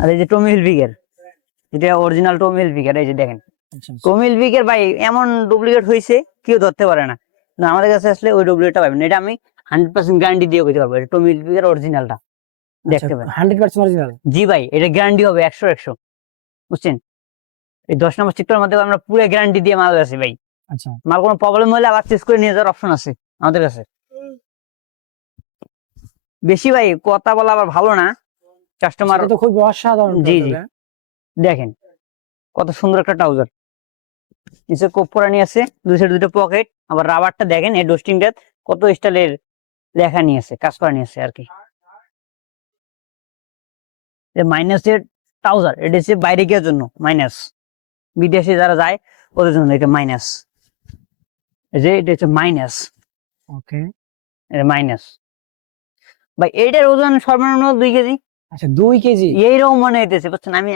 আর এই যে Tommy Hilfiger এটা অরিজিনাল টমি হিলফিগার এই যে দেখেন। আচ্ছা টমি হিলফিগার ভাই এমন ডুপ্লিকেট হয়েছে কেউ ধরতে পারে না। না আমাদের কাছে আসলে ওই ডুপ্লিকেটটা পাবেন এটা আমি হান্ড্রেড পার্সেন্ট গ্যারান্টি দিয়ে কইতে পারব এটা টমি হিলফিগার অরিজিনালটা দেখতে পারেন। হান্ড্রেড পার্সেন্ট অরিজিনাল জি ভাই এটা গ্যারান্টি হবে একশো একশো। বুঝছেন? এই দশ নম্বর সেক্টরের মধ্যে আমরা পুরো গ্যারান্টি দিয়ে মাল আছে ভাই। আচ্ছা। মাল কোনো প্রবলেম হলে আবার চেঞ্জ করে নিয়ে যাওয়ার অপশন আছে আমাদের কাছে। বেশি ভাই কথা বলা আবার ভালো না। কাস্টমার তো খুব অসাধারণ জি, জি। হ্যাঁ? দেখেন কত সুন্দর একটা ট্রাউজার নিচে কোপ করা নিয়ে আছে দুই সাইড দুটো পকেট আবার রাবারটা দেখেন এই ডোস্টিংটা কত স্টাইলের লেখা নিয়ে আছে কাজ করা নিয়ে আছে আর কি। মাইনাসের ট্রাউজার এটা হচ্ছে বাইরে গিয়ে জন্য মাইনাস বিদেশে যারা যায় ওদের জন্য এটা মাইনাস এই যে এটা হচ্ছে মাইনাস ওকে এটা মাইনাস ভাই এইটার ওজন সর্বনিম্ন দুই কেজি? আচ্ছা দুই কেজি? এইরকম মনে হইতেছে বুঝছেন? আমি